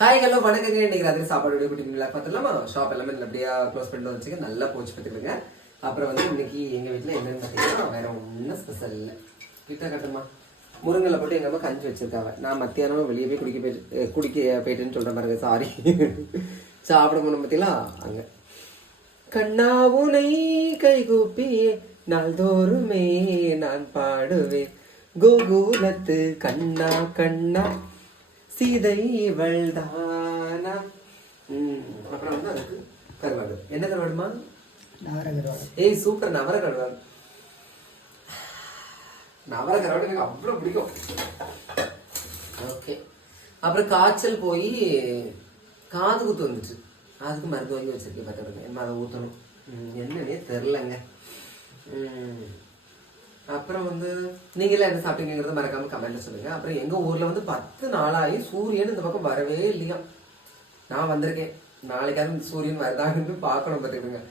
Hi hello வணக்கங்க. இன்னைக்கு ராத்திரி சாப்பாடு வீடியோ குட்டிங்களா பார்த்துலாமா ஷாப் எல்லாமே நல்லபடியா க்ளோஸ் பண்ணிட்டு வச்சுங்க நல்லா போச்சு பார்த்துக்கோங்க. அப்புறம் வந்து இன்னைக்கு எங்க வீட்டில் என்னன்னு பார்த்தீங்கன்னா வேற ஒன்றும் ஸ்பெஷல் இல்லை. கிட்ட கட்டுமா? முருங்கலை போட்டு எங்கள் அம்மா கஞ்சி வச்சிருக்காங்க. நான் மத்தியானம் வெளியே போய் குடிக்க போயிட்டு குடிக்க போயிட்டுன்னு சொல்ற பாருங்க சாரி சாப்பிட போனோம் பார்த்தீங்களா? அங்கே. கண்ணா உனை கைகூப்பி நாள்தோறுமே நான் பாடுவேன். கோகுலத்து கண்ணா கண்ணா. சீதை இவள்தானா ம், அப்புறம் வந்து அதுக்கு கருவாடு. என்ன கருவாடுமா? ஏய் சூப்பர் நவர கருவாடு நவர கருவாடு எனக்கு அவ்வளோ பிடிக்கும். ஓகே அப்புறம் காய்ச்சல் போய் காது குத்து வந்துச்சு. அதுக்கு மருந்து வாங்கி வச்சிருக்கேன் பார்த்துருங்க என்ன அதை ஊற்றணும் என்னன்னே தெரிலங்க ம். அப்புறம் வந்து நீங்களே என்ன சாப்பிட்டீங்கிறத மறக்காம கமெண்ட்ல சொல்லுங்க. அப்புறம் எங்க ஊர்ல வந்து பத்து நாளாகி சூரியன் இந்த பக்கம் வரவே இல்லையா? நான் வந்திருக்கேன். நாளைக்காவது சூரியன் வருதான்னு பார்க்கணும் பார்த்துக்கோங்க.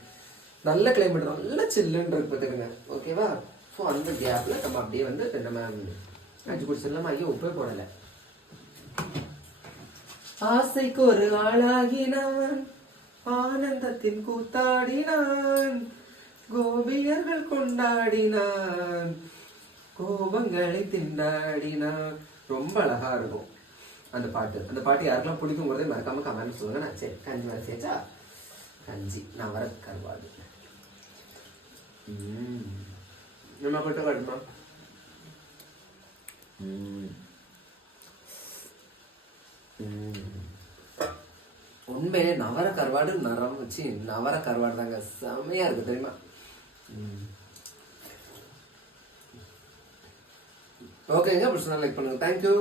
நல்ல கிளைமேட் நல்ல சில்லுன்னு இருக்கு பார்த்துக்கோங்க. ஓகேவா ஸோ அந்த கேப்ல நம்ம அப்படியே வந்து நம்ம அஞ்சு குடிச்சிடலாமா ஐயோ உப்பே போடலை. ஆசைக்கு ஒரு ஆளாகினான். ஆனந்தத்தின் கூத்தாடினான். கோபியர்கள் கொண்டாடினான். கோபங்களை திண்டாடினான். ரொம்ப அழகா இருக்கும். அந்த பாட்டு. அந்த பாட்டு யாருக்கெல்லாம் பிடிக்குங்கிறதே மறக்காம கமெண்ட் சொல்லுங்க. நான் சரி கஞ்சி வர சேச்சா கஞ்சி. நான் வர கருவாடு. நம்ம போட்டு காட்டுமா? உண்மையிலே நவர கருவாடு நரம் வச்சு நவர கருவாடு தாங்க. செமையா இருக்கு தெரியுமா? ஓகேங்க பிடிச்சா லைக் பண்ணுங்க தேங்க்யூ